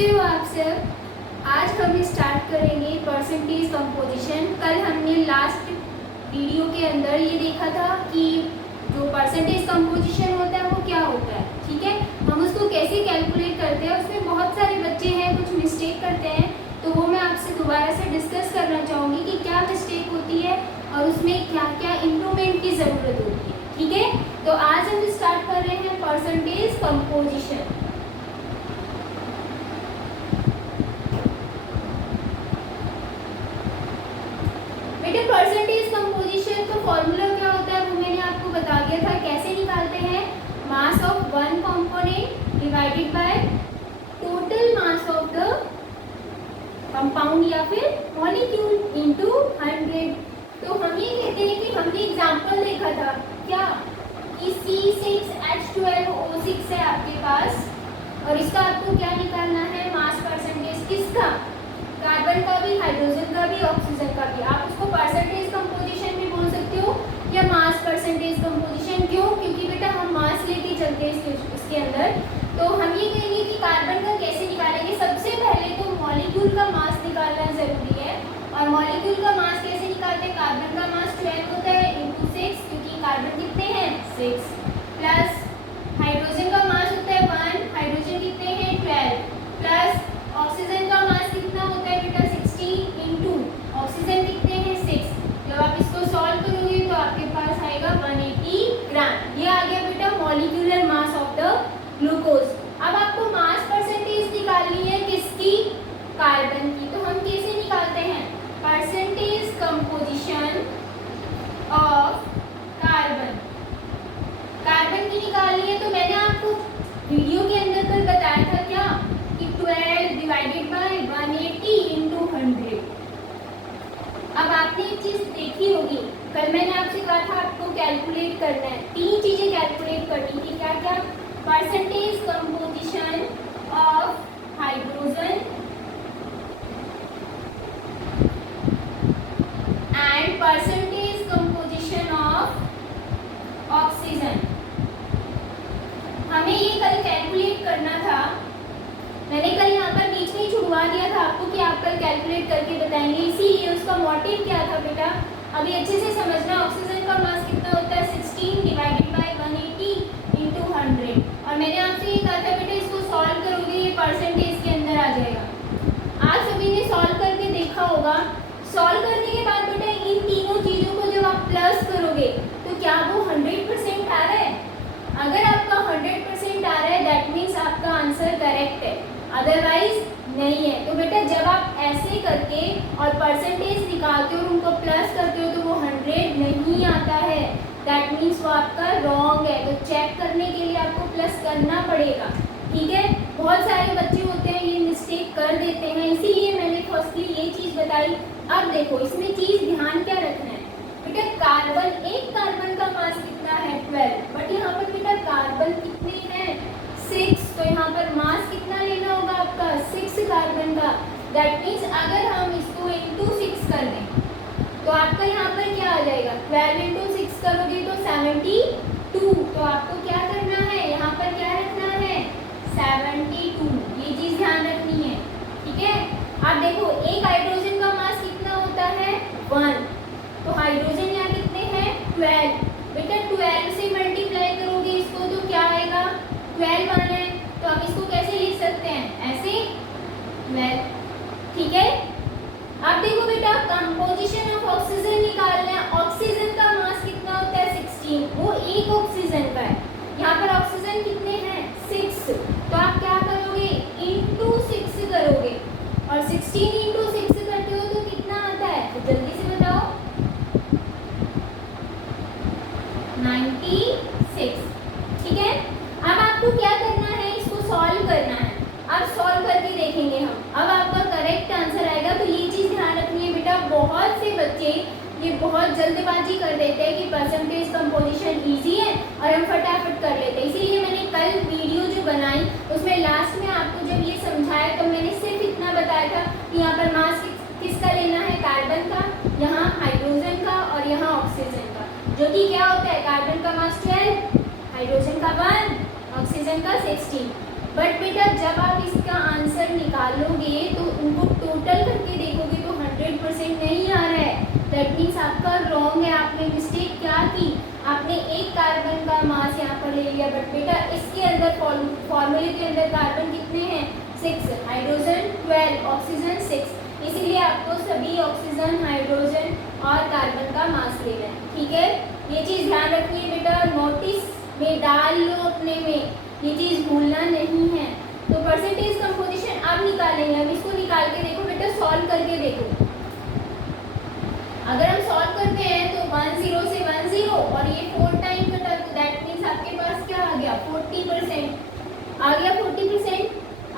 कैसे हो आप सब। आज हम स्टार्ट करेंगे परसेंटेज कंपोजिशन। कल हमने लास्ट वीडियो के अंदर ये देखा था कि जो परसेंटेज कंपोजिशन होता है वो क्या होता है, ठीक है। हम उसको कैसे कैलकुलेट करते हैं, उसमें बहुत सारे बच्चे हैं कुछ मिस्टेक करते हैं, तो वो मैं आपसे दोबारा से डिस्कस करना चाहूँगी कि क्या मिस्टेक होती है और उसमें क्या क्या इम्प्रूवमेंट की ज़रूरत होती है, ठीक है। तो आज हम स्टार्ट कर रहे हैं परसेंटेज कंपोजिशन। बेटे परसेंटेज कंपोजिशन का फॉर्मूला क्या होता है वो मैंने आपको बता दिया था। कैसे निकालते हैं, mass of one component divided by total mass of the compound या फिर मॉलिक्यूल इनटू 100। तो हम ये कहते हैं कि हमने एग्जांपल देखा था क्या कि C6H12O6 है आपके पास और इसका आपको क्या निकालना है, मास परसेंटेज किसका, कार्बन का भी, हाइड्रोजन का भी, ऑक्सीजन का भी। आप उसको परसेंटेज कंपोजिशन भी बोल सकते हो या मास परसेंटेज कंपोजिशन। क्यों, क्योंकि बेटा हम मास लेके चलते हैं इसके अंदर। तो हम ये कहेंगे कि कार्बन का कैसे निकालेंगे, सबसे पहले तो मॉलिक्यूल का मास निकालना जरूरी है। और मॉलिक्यूल का मास कैसे निकालते हैं, कार्बन का मास 12 होता है इंटू 6, क्योंकि कार्बन कितने हैं 6, प्लस हाइड्रोजन का मास होता है 1, हाइड्रोजन कितने हैं 12, प्लस ऑक्सीजन का मास कितना होता है बेटा 16 इंटू ऑक्सीजन कितने हैं 6। जब आप इसको सॉल्व करोगे तो आपके पास आएगा 180 ग्राम। ये आ गया बेटा molecular mass of the glucose. अब आपको मास परसेंटेज निकालनी है किसकी, कार्बन की। तो हम कैसे निकालते हैं, percentage composition of carbon. Carbon की निकालनी है तो मैंने आपको वीडियो के अंदर कल बताया था क्या कि 12 डिवाइडेड बाय 180 इंटू 100। अब आपने एक चीज देखी होगी, कल मैंने आपसे कहा था आपको कैलकुलेट करना है, 3 चीजें कैलकुलेट करनी थी। क्या क्या, percentage composition of hydrogen and percentage composition of oxygen. हमें ये कल कैलकुलेट करना था। मैंने कल यहाँ पर बीच में ही छुड़वा दिया था आपको कि आप कल कैलकुलेट करके बताएंगे, इसीलिए उसका मोटिव क्या था बेटा, अभी अच्छे से समझना। ऑक्सीजन का मास कितना होता है 16 डिवाइडेड बाय 180 इंटू 100। और मैंने आपसे ये कहा था बेटा इसको सॉल्व करोगे ये परसेंटेज के अंदर आ जाएगा। आज सभी ने सॉल्व करके देखा होगा। सॉल्व करने के बाद बेटा इन तीनों चीज़ों को जब आप प्लस करोगे तो क्या वो 100% आ रहा है। अगर आपका 100% आ रहा है दैट मीन्स आपका आंसर करेक्ट है, अदरवाइज नहीं है। तो बेटा जब आप ऐसे करके और परसेंटेज निकालते हो और उनको प्लस करते हो तो वो 100 नहीं आता है, दैट मीन्स वो आपका रॉन्ग है। तो चेक करने के लिए आपको प्लस करना पड़ेगा, ठीक है। बहुत सारे बच्चे होते हैं ये मिस्टेक कर देते हैं, इसीलिए मैंने फर्स्टली ये चीज़ बताई। अब देखो इसमें चीज़ ध्यान क्या रखना है बेटा, कार्बन, एक कार्बन का मास कितना है 12, बट यहाँ पर बेटा कार्बन कितने हैं 6, तो यहाँ पर मास कितना लेना होगा आपका 6 कार्बन का। दैट मीन्स अगर हम इसको इंटू 6 कर दें तो आपका यहाँ पर क्या आ जाएगा, 12 इंटू 6 करोगे तो 72। तो आपको क्या करना है, यहाँ पर क्या रखना है 72, ये चीज़ ध्यान रखनी है, ठीक है। अब देखो एक हाइड्रोजन का मास कितना होता है 1, तो हाइड्रोजन यहाँ कितने हैं 12। बेटा 12 से मल्टीप्लाई करोगे इसको तो क्या आएगा 12 आना है, तो आप इसको कैसे लिख सकते हैं ऐसे 12, ठीक है। अब देखो बेटा कंपोजिशन ऑफ ऑक्सीजन निकालना है। ऑक्सीजन का मास कितना होता है 16, वो एक ऑक्सीजन का है। यहाँ पर ऑक्सीजन कितने हैं 6, तो आप क्या करोगे इंटू 6 करोगे और 16 इंटू 6 करते हो तो कितना आता है, तो जल्दी से बताओ 96, ठीक है। अब आपको क्या करना है, इसको सॉल्व करना है। अब सॉल्व करके देखेंगे हम, अब आपका करेक्ट आंसर आएगा। तो ये चीज़ ध्यान रखनी है बेटा, बहुत से बच्चे ये बहुत जल्दबाजी कर देते हैं कि परसेंटेज कंपोजिशन इजी है और हम फटाफट कर लेते हैं। इसीलिए मैंने कल वीडियो जो बनाई उसमें लास्ट में आपको जब ये समझाया तो मैंने सिर्फ इतना बताया था कि यहाँ पर मास किसका लेना है, कार्बन का, यहाँ हाइड्रोजन का और यहाँ ऑक्सीजन का, जो कि क्या होता है कार्बन का मास 12, हाइड्रोजन का 1, ऑक्सीजन का 16। बट बेटा जब आप इसका आंसर निकालोगे तो उनको टोटल करके देखोगे तो 100% नहीं आ रहा है। दैट मीन्स आपका रॉन्ग है, आपने मिस्टेक क्या की, आपने एक कार्बन का मास यहाँ पर ले लिया, बट बेटा इसके अंदर फॉर्मूले के अंदर कार्बन कितने हैं 6, हाइड्रोजन 12, ऑक्सीजन 6, इसीलिए आपको सभी ऑक्सीजन, हाइड्रोजन और कार्बन का मास लेना है। ठीक है, ये चीज़ ध्यान रखिए बेटा, नोटिस में डाल लो अपने में, ये चीज़ भूलना नहीं है। तो परसेंटेज कंपोजिशन अब निकालेंगे, हम इसको निकाल के देखो बेटा, सॉल्व करके देखो। अगर हम सॉल्व करते हैं तो 10 से 10 और ये 4 टाइम कटा, तो दैट मीन्स आपके पास क्या आ गया 40% आ गया 40%।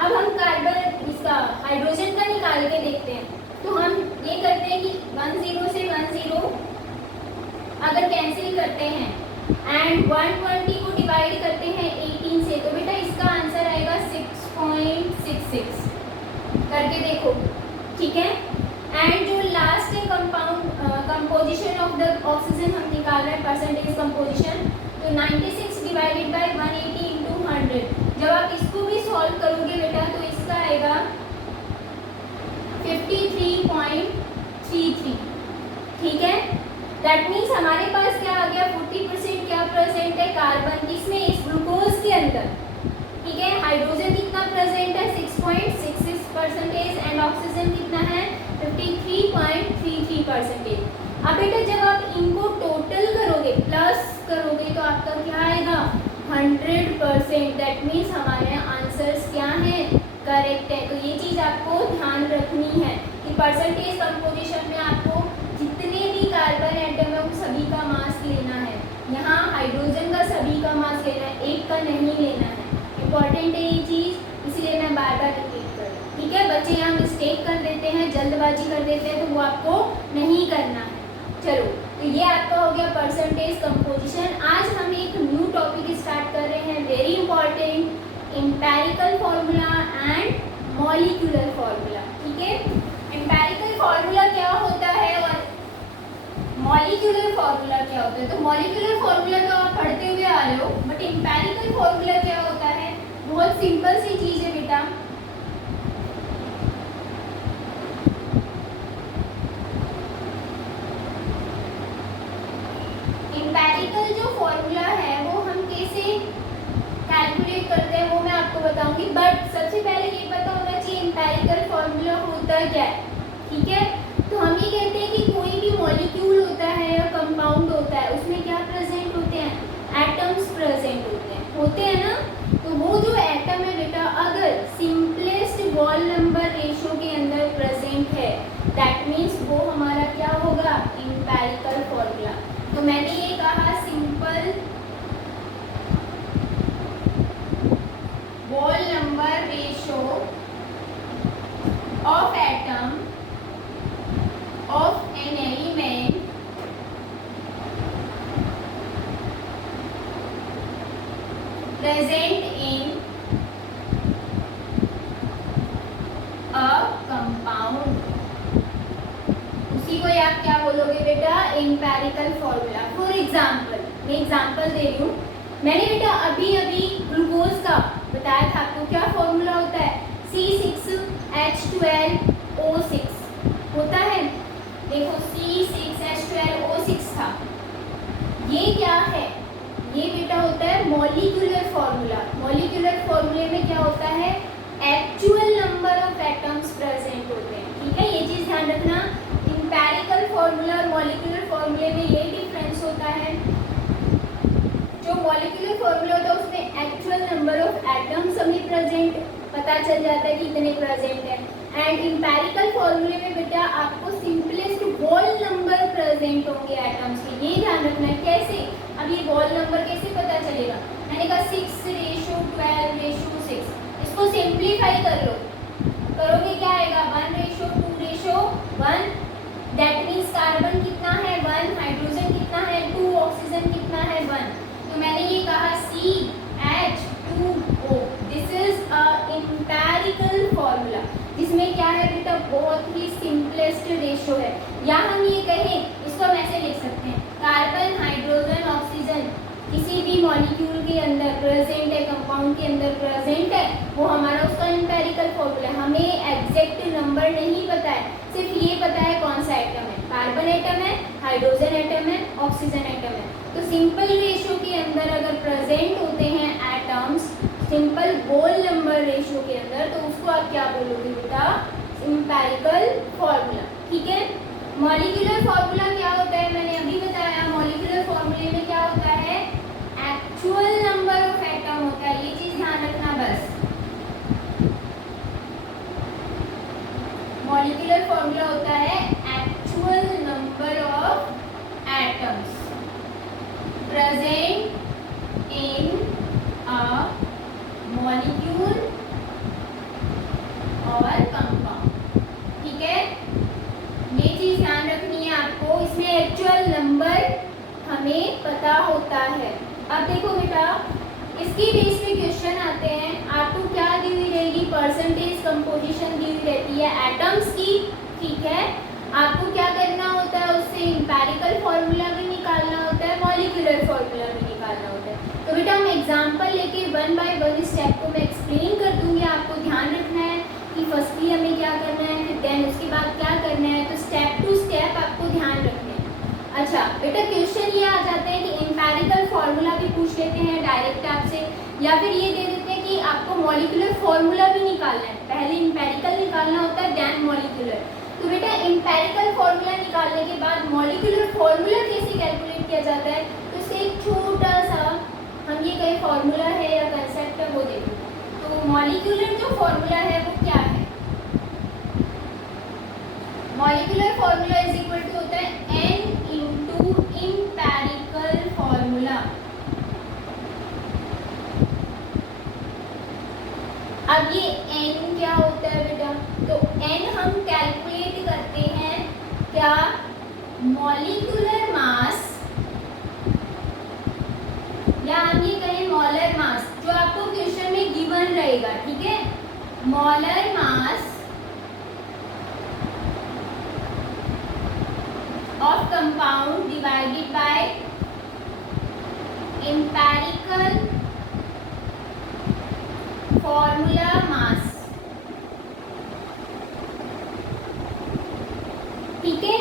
अब हम कार्बन इसका हाइड्रोजन का निकाल के देखते हैं। तो हम ये करते हैं कि 10 से 10 अगर कैंसिल करते हैं एंड 120 को डिवाइड करते हैं 18 से, तो बेटा इसका आंसर आएगा 6.66 करके देखो। ठीक है, एंड जो लास्ट है कंपोजिशन ऑफ द ऑक्सीजन हम निकाल रहे हैं परसेंटेज कंपोजिशन, तो 96 डिवाइडेड बाय 180 इंटू 100, जब आप इसको भी सॉल्व करोगे बेटा तो इसका आएगा 53.33। ठीक है, दैट मीन्स हमारे पास क्या आ गया 40% क्या प्रेजेंट है कार्बन किसमें, इस ग्लूकोज के अंदर। ठीक है, हाइड्रोजन कितना प्रेजेंट है 6.66% एंड ऑक्सीजन कितना है 53.33%। अब बेटा जब आप इनको टोटल करोगे प्लस करोगे तो आपका क्या आएगा 100%। दैट मीन्स हमारे आंसर्स क्या हैं करेक्ट है। तो ये चीज़ आपको ध्यान रखनी है कि परसेंटेज कंपोजिशन में आपको जितने भी कार्बन एटम है उन सभी का मास लेना है। यहाँ हाइड्रोजन का सभी का मास लेना है, एक का नहीं लेना है। इम्पॉर्टेंट है ये चीज़, इसलिए मैं बार बार रिपीट कर रही हूँ। ठीक है, बच्चे यहाँ मिस्टेक कर देते हैं, जल्दबाजी कर देते हैं, तो वो आपको नहीं करना है। चलो, तो ये आपका हो गया परसेंटेज कंपोजिशन। आज हम एक न्यू टॉपिक स्टार्ट कर रहे हैं, very important, empirical formula and molecular formula. ठीक है, एम्पेरिकल फॉर्मूला क्या होता है और मॉलिक्यूलर फॉर्मूला क्या होता है। तो मॉलिक्यूलर फॉर्मूला तो आप पढ़ते हुए आ रहे हो, बट एम्पेरिकल फॉर्मूला क्या होता है, बहुत सिंपल सी चीज़ है बेटा। एम्पेरिकल जो फॉर्मूला है वो हम कैसे कैलकुलेट करते हैं वो मैं आपको बताऊंगी, बट सबसे पहले ये पता होना चाहिए एम्पेरिकल फॉर्मूला होता क्या है। ठीक है, तो हम ये कहते हैं कि कोई भी मॉलिक्यूल होता है या कंपाउंड होता है उसमें क्या प्रेजेंट होते हैं, एटम्स प्रेजेंट होते हैं ना। तो वो जो एटम है बेटा अगर सिंपलेस्ट वॉल नंबर रेशो के अंदर प्रेजेंट है दैट मीन्स वो हमारा क्या होगा एम्पेरिकल फॉर्मूला। तो मैंने ये कहा simple wall number ratio of atom of an element present in a compound, उसी को आप क्या बोलोगे बेटा एम्पेरिकल फॉर्मूला। फॉर एग्जाम्पल, मैं एग्जाम्पल दे रही हूँ, मैंने बेटा अभी अभी ग्लूकोज का बताया था आपको क्या फॉर्मूला होता है C6H12O6 होता है। देखो C6H12O6 था, ये क्या है, ये बेटा होता है मॉलिक्यूलर फॉर्मूला। मॉलिक्यूलर फॉर्मूले में क्या होता है actual number of atoms present होते हैं। ठीक है, ये चीज़ ध्यान रखना, एम्पेरिकल फॉर्मूला और मॉलिक्यूलर फॉर्मूले में ये डिफरेंस होता है। जो मॉलिक्यूलर फॉर्मूला होता है उसमें एक्चुअल नंबर ऑफ एटम्स हमें प्रेजेंट पता चल जाता है कि कितने प्रेजेंट है, एंड एम्पेरिकल फॉर्मूले में बेटा आपको सिंपलेस्ट वॉल नंबर प्रेजेंट होंगे एटम्स के। ये ध्यान रखना है। कैसे, अब ये वॉल नंबर कैसे पता चलेगा, मैंने कहा 6:12:6, इसको सिंप्लीफाई कर लो, करोगे क्या आएगा 1:2:1। दैट मीन्स कार्बन कितना है 1, हाइड्रोजन कितना है 2, ऑक्सीजन कितना है 1। तो मैंने ये कहा CH2O, this is a empirical formula जिसमें क्या है बेटा बहुत ही सिंपलेस्ट रेशो है। या हम ये कहें, इसको हम ऐसे लिख सकते हैं, कार्बन, हाइड्रोजन, ऑक्सीजन किसी भी मॉलिक्यूल के अंदर प्रेजेंट है कंपाउंड कंपाउंड के अंदर प्रेजेंट है वो हमारा उसका एम्पेरिकल फॉर्मूला है। हमें एग्जैक्ट नंबर नहीं पता है, सिर्फ ये पता है कौन सा एटम है, कार्बन एटम है, हाइड्रोजन एटम है, ऑक्सीजन एटम है। तो सिंपल रेशियो के अंदर अगर प्रेजेंट होते हैं atoms simple whole number ratio के अंदर, तो उसको आप क्या बोलोगे बेटा, एम्पेरिकल फॉर्मूला। ठीक है, मॉलिक्यूलर फॉर्मूला क्या होता है, मैंने अभी बताया। मॉलिक्यूलर फॉर्मूले में क्या होता है, एक्चुअल नंबर ऑफ एटम होता है, ये चीज ध्यान रखना बस। मॉलिक्यूलर फॉर्मूला होता है actual number of atoms present in a molecule और कंपाउंड। ठीक है, ये चीज ध्यान रखनी है आपको, इसमें एक्चुअल नंबर हमें पता होता है। अब देखो बेटा, इसकी बेस पे क्वेश्चन आते हैं, आपको क्या दी हुई रहेगी, परसेंटेज कंपोजिशन दी हुई रहती है एटम्स की। ठीक है, आपको क्या करना होता है, उससे एम्पेरिकल फॉर्मूला भी निकालना होता है, मॉलिक्यूलर फॉर्मूला भी निकालना होता है। तो बेटा हम एग्जांपल लेके 1 बाय 1 स्टेप को मैं एक्सप्लेन कर दूंगी, आपको ध्यान रखना है कि फर्स्टली हमें क्या करना है, फिर देन उसके बाद क्या करना है, तो स्टेप टू स्टेप आपको ध्यान रखना है। अच्छा बेटा, क्वेश्चन ये आ जाते हैं कि एम्पेरिकल फॉर्मूला भी पूछ लेते हैं डायरेक्ट आपसे, या फिर ये दे देते हैं कि आपको मॉलिक्यूलर फॉर्मूला भी निकालना है, पहले एम्पेरिकल निकालना होता है देन मॉलिक्यूलर। तो बेटा एम्पेरिकल फॉर्मूला निकालने के बाद मॉलिक्यूलर फॉर्मूला कैसे कैलकुलेट किया जाता है, तो इससे एक छोटा सा हम ये कहीं फॉर्मूला है या कंसेप्ट है वो देखो। तो मॉलिक्यूलर जो फॉर्मूला है वो क्या है, molecular formula is equal to होता है n इंटू एम्पेरिकल फॉर्मूला। अब ये n क्या होता है बेटा, तो n हम कैलकुलेट करते हैं क्या, मॉलिक्यूलर मास, या हम ये कहें मोलर मास, जो आपको क्वेश्चन में गिवन रहेगा। ठीक है, molar mass of compound divided by empirical formula mass. ठीक है,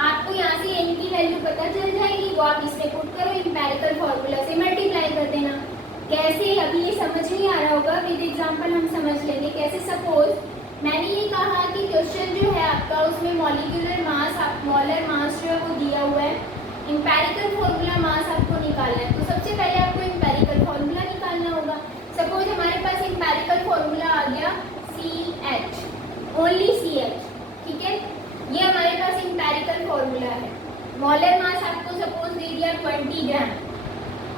आपको यहाँ से n की वैल्यू पता चल जाएगी, वो आप इससे पुट करो, एम्पेरिकल फॉर्मूला से मल्टीप्लाई कर देना। कैसे, अभी ये समझ नहीं आ रहा होगा, विद एग्जांपल हम समझ लेंगे कैसे। सपोज मैंने ये कहा कि क्वेश्चन जो है आपका उसमें मॉलिक्यूलर मास, मोलर मास जो है वो दिया हुआ है, एम्पेरिकल फॉर्मूला मास आपको निकालना है। तो सबसे पहले आपको एम्पेरिकल फॉर्मूला निकालना होगा। सपोज हमारे पास एम्पेरिकल फॉर्मूला आ गया CH, ओनली CH। ठीक है, ये हमारे पास एम्पेरिकल फॉर्मूला है। मोलर मास आपको सपोज दे दिया 20 ग्राम,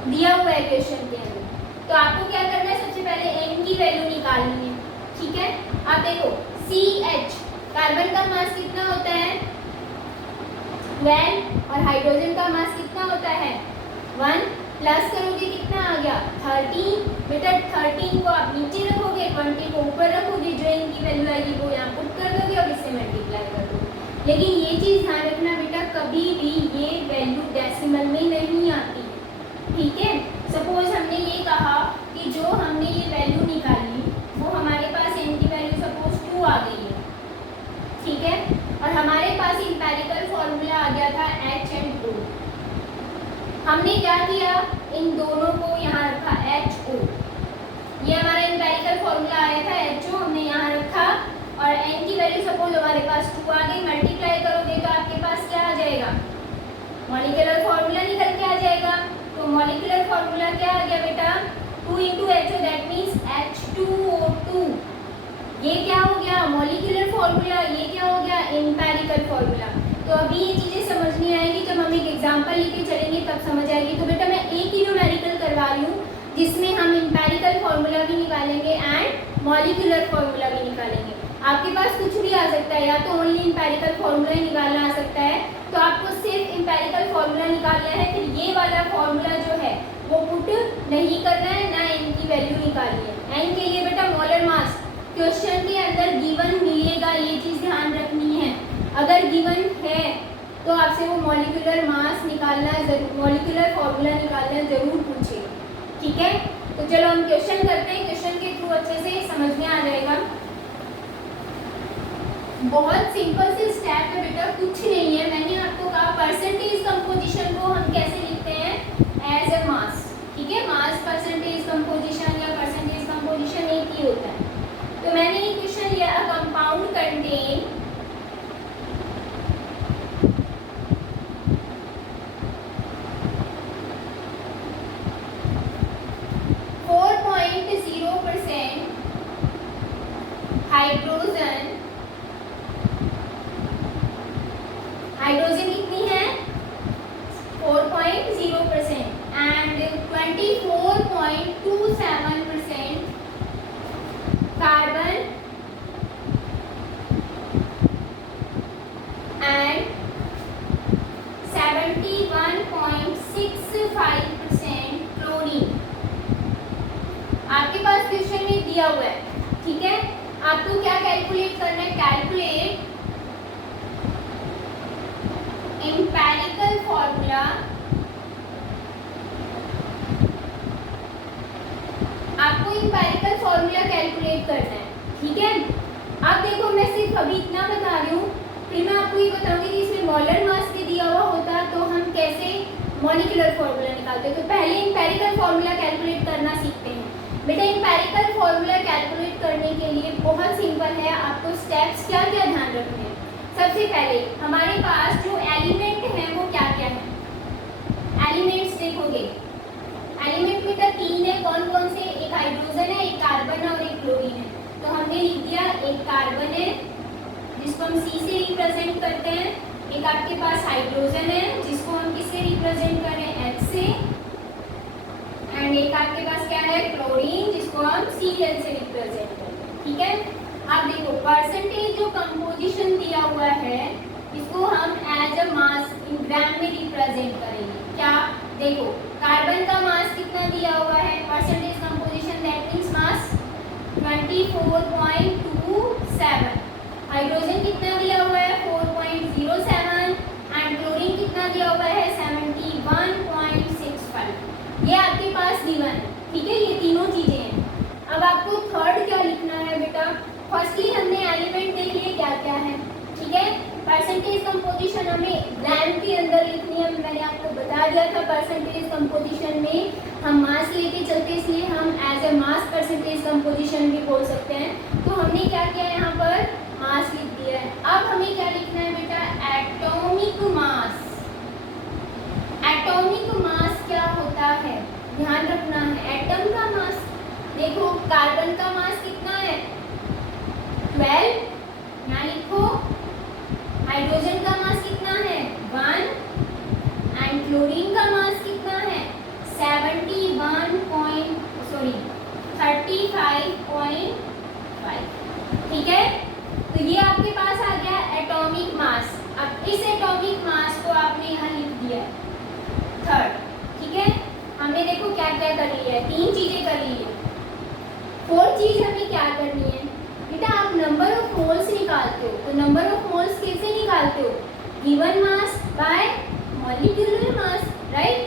दिया हुआ है क्वेश्चन के अंदर। तो आपको क्या करना है, सबसे पहले n की वैल्यू निकालनी है। ठीक है, आप देखो CH कार्बन का मास कितना होता है 12, और हाइड्रोजन का मास कितना होता है 1, प्लस करोगे कितना आ गया 13। बेटा 13 को आप नीचे रखोगे, 20 को ऊपर रखोगे, जो इनकी वैल्यू आएगी वो यहाँ पुट कर दोगे और इससे मल्टीप्लाई कर दोगे। लेकिन ये चीज़ ध्यान रखना बेटा, कभी भी ये वैल्यू डेसिमल में नहीं आती है। ठीक है, सपोज हमने ये कहा कि जो हमने ये वैल्यू निकाली वो हमारे पास n की वैल्यू सपोज 2 आ गई है। ठीक है, और हमारे पास एम्पेरिकल फॉर्मूला आ गया था H and O। हमने क्या किया, इन दोनों को यहाँ रखा HO, ये हमारा एम्पेरिकल फॉर्मूला आया था HO, हमने यहाँ रखा, और n की वैल्यू सपोज हमारे पास 2 आ गई। मल्टीप्लाई करोगे तो आपके पास क्या आ जाएगा, मॉलिक्यूलर फॉर्मूला निकल के आ जाएगा। तो मॉलिक्यूलर फॉर्मूला क्या आ गया बेटा, 2 into HO, that means H2O2। ये क्या हो गया मॉलिक्यूलर फॉर्मूला, ये क्या हो गया एम्पेरिकल फॉर्मूला। तो अभी ये चीज़ें समझ नहीं आएगी, जब हम एक एग्जांपल लेके चलेंगे तब समझ आएगी। तो बेटा मैं एक ही न्यूमेरिकल करवा रही हूँ जिसमें हम एम्पेरिकल फॉर्मूला भी निकालेंगे एंड मॉलिक्यूलर फॉर्मूला भी निकालेंगे। आपके पास कुछ भी आ सकता है, या तो ओनली एम्पेरिकल फॉर्मूला ही निकालना आ सकता है, तो आपको सिर्फ एम्पेरिकल फॉर्मूला निकालना है। फिर ये वाला फॉर्मूला जो है वो पुट नहीं करना है, ना इनकी वैल्यू निकालनी है। एन के लिए बेटा मोलर मास क्वेश्चन के अंदर गिवन मिलेगा, ये चीज़ ध्यान रखनी है। अगर गिवन है तो आपसे वो मॉलिक्यूलर मास निकालना जरूर, मॉलिक्यूलर फॉर्मूला निकालना जरूर पूछेगा। ठीक है, तो चलो हम क्वेश्चन करते हैं, क्वेश्चन के थ्रू अच्छे से समझ में आ जाएगा। बहुत सिंपल सी स्टेप है बेटा, कुछ नहीं है। मैंने आपको कहा परसेंटेज कंपोजिशन को हम कैसे लिखते हैं, एज अ मास। ठीक है, मास परसेंटेज कंपोजिशन या परसेंटेज कंपोजिशन एक ही होता है। तो मैंने ये क्वेश्चन लिया, a compound contain 4.0% hydrogen, hydrogen कितनी है 4.0% एंड 24.27% कार्बन एंड 71.65% क्लोरीन। आपके पास क्वेश्चन में दिया हुआ है। ठीक है, आपको क्या कैलकुलेट करना है, कैलकुलेट एम्पिरिकल फॉर्मूला, आपको एम्पिरिकल फॉर्मूला कैलकुलेट करना है। ठीक है, अब देखो मैं सिर्फ अभी इतना बता रही हूँ, फिर मैं आपको ये बताऊंगी कि इसमें मोलर मास भी दिया हुआ होता तो हम कैसे मॉलिक्यूलर फॉर्मूला निकालते हैं। तो पहले एम्पिरिकल फॉर्मूला कैलकुलेट करना सीखते हैं। बेटा एम्पिरिकल फॉर्मूला कैलकुलेट करने के लिए बहुत सिंपल है, आपको स्टेप्स क्या क्या ध्यान रखने हैं। सबसे पहले हमारे पास जो एलिमेंट है वो क्या क्या है, एलिमेंट्स देखोगे, एलिमेंट बेटा 3 है। कौन कौन से, एक हाइड्रोजन है, एक कार्बन है और एक क्लोरीन है। तो हमने लिख दिया एक कार्बन है जिसको हम C से रिप्रेजेंट करते हैं, एक आपके पास हाइड्रोजन है जिसको हम किससे रिप्रेजेंट करें, H से, एंड एक आपके पास क्या है क्लोरीन जिसको हम Cl से रिप्रेजेंट करते हैं। ठीक है, अब देखो परसेंटेज जो कंपोजिशन दिया हुआ है इसको हम एज अ मास इन ग्राम में रिप्रेजेंट करेंगे। क्या देखो, कार्बन का मास कितना दिया हुआ है, percentage composition that means mass 24.27, hydrogen कितना दिया हुआ है 4.07 एंड क्लोरीन कितना दिया हुआ है 71.65। ये आपके पास गिवन है। ठीक है, ये तीनों चीजें हैं। अब आपको थर्ड क्या लिखना है बेटा, फर्स्टली हमने एलिमेंट देख लिए क्या क्या है। ठीक है, परसेंटेज कंपोजिशन हमें ग्राम के अंदर लिखनी है। मैंने आपको बता दिया था परसेंटेज कंपोजिशन में हम मास लेके चलते, इसलिए हम as a mass percentage composition भी बोल सकते हैं। तो हमने क्या किया यहाँ पर मास लिख दिया है। अब हमें क्या लिखना है बेटा, एटॉमिक मास। एटॉमिक मास क्या होता है ध्यान रखना है, एटम का मास। देखो कार्बन का मास कितना है 12, यहाँ लिखो, हाइड्रोजन का मास कितना है 1 एंड क्लोरीन का मास कितना है 35.5। ठीक है, तो ये आपके पास आ गया एटॉमिक मास। अब इस एटॉमिक मास को आपने यहाँ लिख दिया थर्ड। ठीक है, हमने देखो क्या क्या कर लिया है, 3 चीजें कर ली है। 4th चीज हमें क्या करनी है बेटा, आप नंबर ऑफ मोल्स निकालते हो। तो नंबर ऑफ मोल्स कैसे निकालते हो, given mass by molecular mass, right.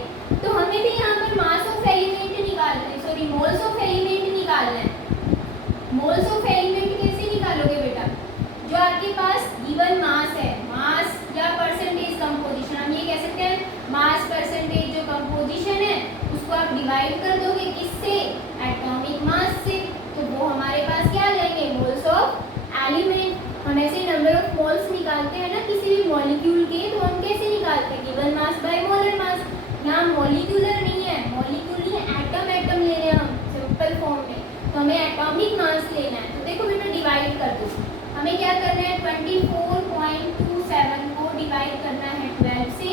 तो हमें भी यहाँ पर मास ऑफ एलिमेंट निकालना है, सॉरी मोल्स ऑफ एलिमेंट निकालना है। मोल्स ऑफ एलिमेंट कैसे निकालोगे बेटा, जो आपके पास गिवन मास है, मास या परसेंटेज कंपोजिशन, हम ये कह सकते हैं मास परसेंटेज जो कंपोजिशन है उसको आप डिवाइड कर दोगे किससे, एटॉमिक मास से। तो वो हमारे पास क्या आ जाएंगे, मोल्स ऑफ एलिमेंट। हम ऐसे नंबर ऑफ मोल्स निकालते हैं ना किसी भी मॉलिक्यूल के, तो हम कैसे निकालते हैं, given mass by molar mass. यहाँ मॉलिक्यूलर नहीं है, मॉलिक्यूल नहीं है, एटम एटम ले रहे हैं हम सिंपल फॉर्म में, तो हमें एटॉमिक मास लेना है। तो देखो बेटा डिवाइड कर दो, हमें क्या करना है 24.27 को डिवाइड करना है 12 से।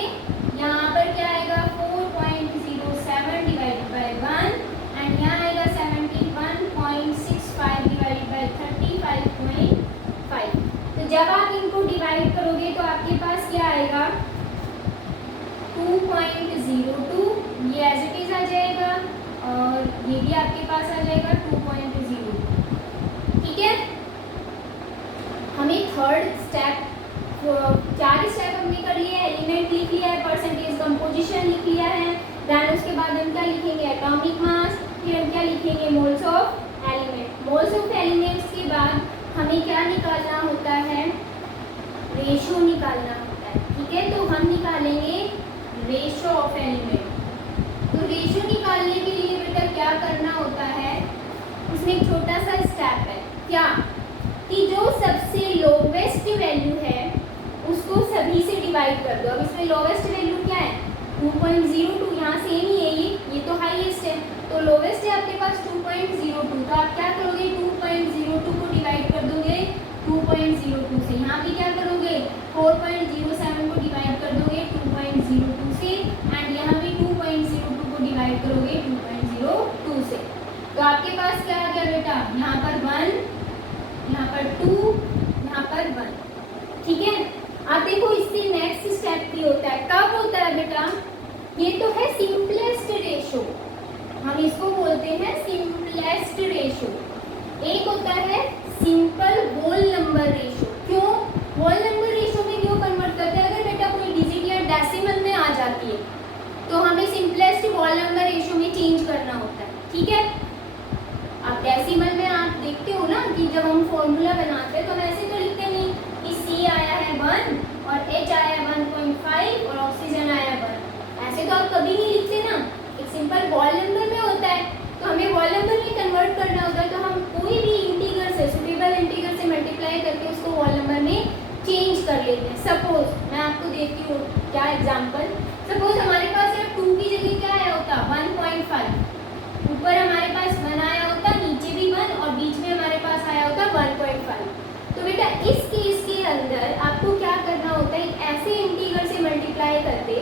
यहाँ पर क्या आएगा 4.07 डिवाइडेड बाय 1 एंड यहाँ आएगा 71.65 डिवाइडेड बाय 35.5। तो जब आप इनको डिवाइड करोगे तो आपके पास क्या आएगा 2.02, ये एज इट इज आ जाएगा और ये भी आपके पास आ जाएगा 2.02। ठीक है, हमें थर्ड स्टेप, 4 स्टेप हमने कर लिए, एलिमेंट लिख लिया है, परसेंटेज कंपोजिशन लिख लिया है, देन उसके बाद हम क्या लिखेंगे एटॉमिक मास, फिर हम क्या लिखेंगे, moles of element. Moles of elements के बाद हमें क्या निकालना होता है, रेशो निकालना होता है। ठीक है, तो हम निकालेंगे रेशो ऑफ एलिमेंट। तो रेशो निकालने के लिए बेटा क्या करना होता है, उसमें एक छोटा सा स्टेप है, क्या कि जो सबसे लोवेस्ट वैल्यू है उसको सभी से डिवाइड कर दो। अब इसमें लोवेस्ट वैल्यू क्या है, 2.02, यहाँ सेम ही है, ये तो हाईएस्ट है, तो लोवेस्ट है आपके पास 2.02, तो आप क्या करोगे, 2.02 को डिवाइड कर दोगे 2.02 से। यहाँ भी क्या करोगे, 4.07 को डिवाइड कर दोगे 2.02 से, एंड यहाँ भी 2.02 को डिवाइड करोगे 2.02 से। तो आपके पास क्या आ गया बेटा, यहाँ पर 1, यहाँ पर 2, यहाँ पर 1। ठीक है, आप देखो इससे नेक्स्ट स्टेप भी होता है, कब होता है बेटा, ये तो है सिंपलेस्ट रेशो, हम इसको बोलते हैं सिंपलेस्ट रेशो। एक होता है सिंपल होल नंबर रेशो। क्यों होल नंबर रेशो में क्यों कन्वर्ट करते हैं, अगर बेटा कोई डिजिट या डेसिमल में आ जाती है तो हमें सिंपलेस्ट होल नंबर रेशो में चेंज करना होता है। ठीक है, अब डेसिमल में आप देखते हो ना कि जब हम फॉर्मूला बनाते हैं तो हम ऐसे तो लिखते नहीं कि C आया है 1 और H आया है 1.5 और ऑक्सीजन आया है 1, ऐसे तो आप कभी नहीं लिखते ना। एक सिंपल वॉल नंबर में होता है, तो हमें वॉल नंबर में कन्वर्ट करना होता है, तो हम कोई भी इंटीगर से, सुटेबल इंटीगर से मल्टीप्लाई करके उसको वॉल नंबर में चेंज कर लेते हैं। सपोज मैं आपको देती हूँ क्या एग्जाम्पल, सपोज हमारे पास यहाँ 2 की जगह क्या आया होता 1.5, ऊपर हमारे पास 1 आया होता, नीचे भी 1 और बीच में हमारे पास आया होता 1.5। तो बेटा इस केस के अंदर आपको क्या करना होता है, एक ऐसे इंटीगर से मल्टीप्लाई करते,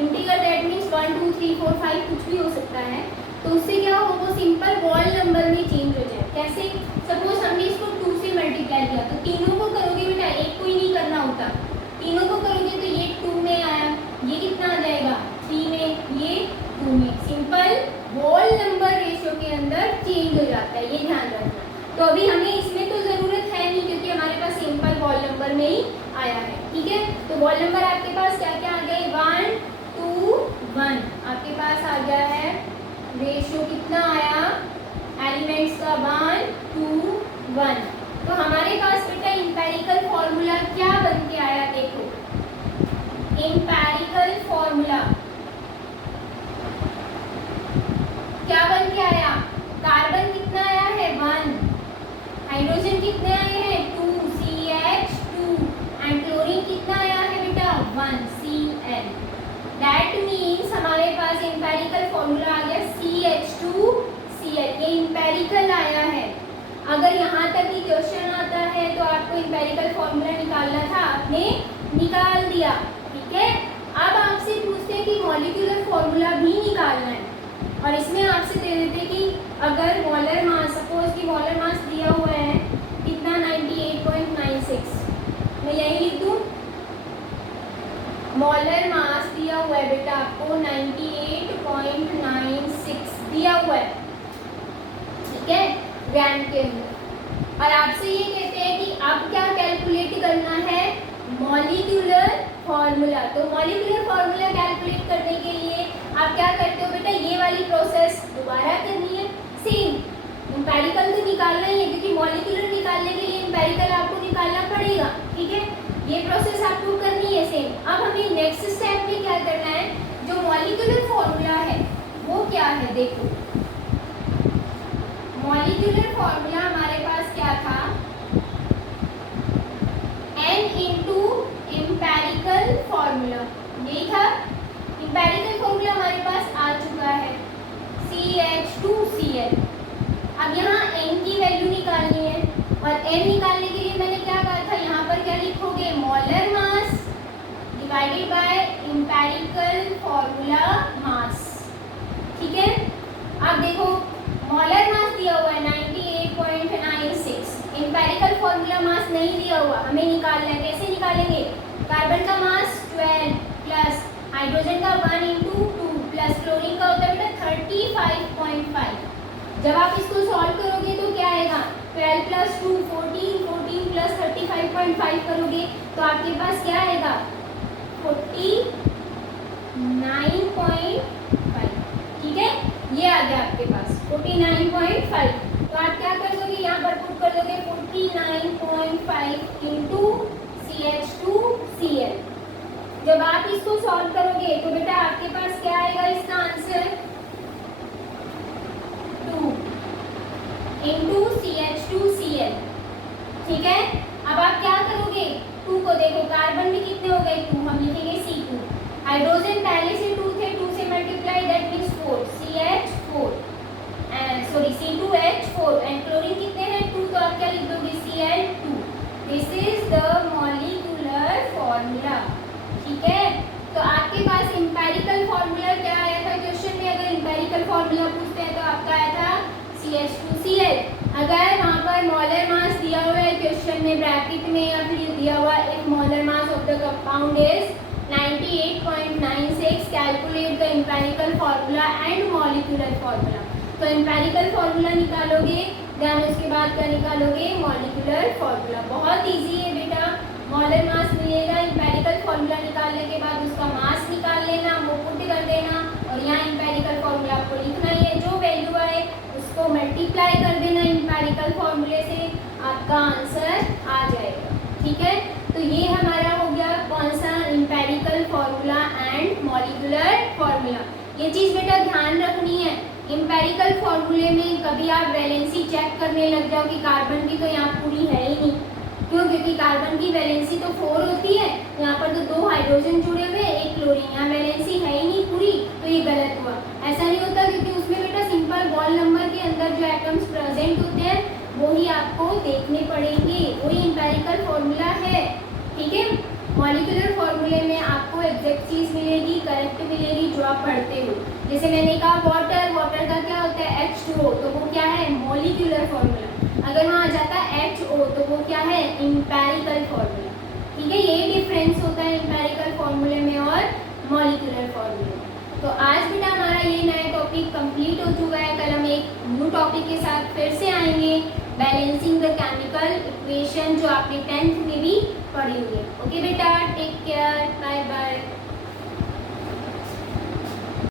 इंटीगर दैट मीन्स 1 2 3 4 5 कुछ भी हो सकता है, तो उससे क्या हो, वो सिंपल वॉल नंबर में चेंज हो जाए। कैसे, सपोज हमने इसको 2 से मल्टीप्लाई किया, तो तीनों को करोगे बेटा, एक को ही नहीं करना होता, तीनों को करोगे तो ये 2 में आया, ये कितना आ जाएगा 3 में, ये 2 में, सिंपल होल नंबर रेशो के अंदर चेंज हो जाता है, ये ध्यान रखना। तो अभी हमें इसमें तो ज़रूरत है नहीं क्योंकि हमारे पास सिंपल वॉल नंबर में ही आया है। ठीक है, तो वॉल नंबर आपके पास क्या क्या आ गए, 1 2 1, आपके पास आ गया है। रेशो कितना आया एलिमेंट्स का, 1 2 1। तो हमारे पास बेटा इंपेरिकल फॉर्मूला क्या बन के आया, देखो इंपेरिकल फॉर्मूला क्या बन के आया, कार्बन कितना आया है 1, हाइड्रोजन कितने आए हैं 2 CH2, एंड क्लोरीन कितना आया है बेटा 1 Cl। दैट मीन्स हमारे पास इंपेरिकल फॉर्मूला आ गया CH2Cl, ये इंपेरिकल आया है। अगर यहाँ तक ही क्वेश्चन आता है तो आपको इंपेरिकल फॉर्मूला निकालना था, आपने निकाल दिया। ठीक है, अब आपसे पूछते हैं कि मॉलिक्यूलर फॉर्मूला भी निकालना है, और इसमें आपसे दे देते कि अगर मोलर मास, सपोज कि मोलर मास दिया हुआ है कितना 98.96, मैं यही लिख दूँ, मोलर मास दिया हुआ है बेटा आपको 98.96 दिया हुआ है, ठीक है, ग्राम के अंदर, और आपसे ये कहते हैं कि अब क्या कैलकुलेट करना है, मॉलिक्यूलर फार्मूला। तो मॉलिक्यूलर फार्मूला कैलकुलेट करने के लिए आप क्या करते हो बेटा, ये वाली प्रोसेस दोबारा करनी है, सेम इंपेरिकल तो निकालना ही है क्योंकि मॉलिक्यूलर निकालने के लिए इंपेरिकल आपको निकालना पड़ेगा। ठीक है, ये प्रोसेस आपको करनी है सेम। अब हमें नेक्स्ट स्टेप में क्या करना है, जो मॉलिक्यूलर फॉर्मूला है वो क्या है, देखो मॉलिक्यूलर फॉर्मूला हमारे पास क्या था, n इंटू इंपेरिकल फॉर्मूला, यही था। इंपेरिकल फॉर्मूला हमारे पास आ चुका है CH2Cl। अब यहाँ n की वैल्यू निकालनी है, और n निकालने के लिए मैंने क्या कहा था, यहाँ पर क्या लिखोगे, molar mass divided by empirical formula mass. ठीक है, अब देखो मोलर मास दिया हुआ है 98.96, इंपेरिकल फॉर्मूला मास नहीं दिया हुआ, हमें निकालना है। कैसे निकालेंगे, कार्बन का मास 12 प्लस हाइड्रोजन का 1 इंटू 2 प्लस क्लोरीन का होता है बेटा 35.5। जब आप इसको सॉल्व करोगे तो क्या आएगा, 12 प्लस 2 14, 14 प्लस 35.5 करोगे तो आपके पास क्या आएगा 49.5। ठीक है, ये आ गया आपके पास। 49.5। तो आप क्या कर दोगे, यहाँ पर पुट कर दोगे 49.5 इंटू CH2Cl। जब आप इसको सॉल्व करोगे तो बेटा आपके पास क्या आएगा, इसका आंसर 2 इंटू CH2Cl। ठीक है, अब आप क्या करोगे, 2 को देखो, कार्बन भी कितने हो गए 2, हम लिखेंगे C2। हाइड्रोजन पहले से 2 थे, 2 से multiply that means 4 CH4 sorry C2H4 and chlorine कितने हैं 2, तो आप क्या लिख दोगे Cl2। This is the molecular formula. ठीक है, तो आपके पास इंपेरिकल फॉर्मूला क्या आया था क्वेश्चन में, अगर इंपेरिकल फॉर्मूला पूछते हैं तो आपका आया था CH2Cl। अगर वहाँ पर मोलर मास दिया हुआ है क्वेश्चन में ब्रैकेट में, या फिर दिया हुआ if molar mass of the compound is 98.96, calculate the empirical formula and molecular formula. तो इंपेरिकल फॉर्मूला निकालोगे, देन उसके बाद क्या निकालोगे, मॉलिक्यूलर फॉर्मूला। बहुत इजी है बेटा, मोलर मास मिलेगा, इंपेरिकल फॉर्मूला निकालने के बाद उसका मास निकाल लेना, वो पुट कर देना, और यहाँ इंपेरिकल फॉर्मूला आपको लिखना ही है, जो वैल्यू आए उसको मल्टीप्लाई कर देना इंपेरिकल फॉर्मूले से, आपका आंसर आ जाएगा। ठीक है, तो ये हमारा हो गया कौन सा, empirical formula and molecular formula. ये चीज़ बेटा ध्यान रखनी है, इंपेरिकल फॉर्मूले में कभी आप वैलेंसी चेक करने लग जाओ कि कार्बन की तो यहाँ पूरी है ही नहीं, क्यों, क्योंकि कार्बन की वैलेंसी तो 4 होती है, यहाँ पर तो 2 हाइड्रोजन जुड़े हुए हैं, 1 क्लोरीन, यहाँ वैलेंसी है ही नहीं पूरी, तो ये गलत हुआ। ऐसा नहीं होता, क्योंकि उसमें बेटा सिंपल बॉल नंबर के अंदर जो एटम्स प्रेजेंट होते हैं वो ही आपको देखने पड़ेंगे, वही इंपेरिकल फॉर्मूला है। ठीक है, मॉलिक्यूलर फॉर्मूले में आपको एग्जैक्ट चीज़ मिलेगी, करेक्ट मिलेगी जो आप पढ़ते हो। जैसे मैंने कहा वाटर, वाटर का क्या होता है H2O, तो वो क्या है, मॉलिक्यूलर फॉर्मूला। अगर वहाँ आ जाता है HO तो वो क्या है, इंपेरिकल फॉर्मूला। ठीक है, ये डिफरेंस होता है इंपेरिकल फॉर्मूले में और मॉलिक्यूलर फॉर्मूले में। तो आज बेटा हमारा ये नया टॉपिक कंप्लीट हो चुका है, कल हम एक न्यू टॉपिक के साथ फिर से आएंगे, बैलेंसिंग द केमिकल इक्वेशन, जो आपने 10th में भी पढ़ी हुई है। ओके बेटा, टेक केयर, बाय बाय।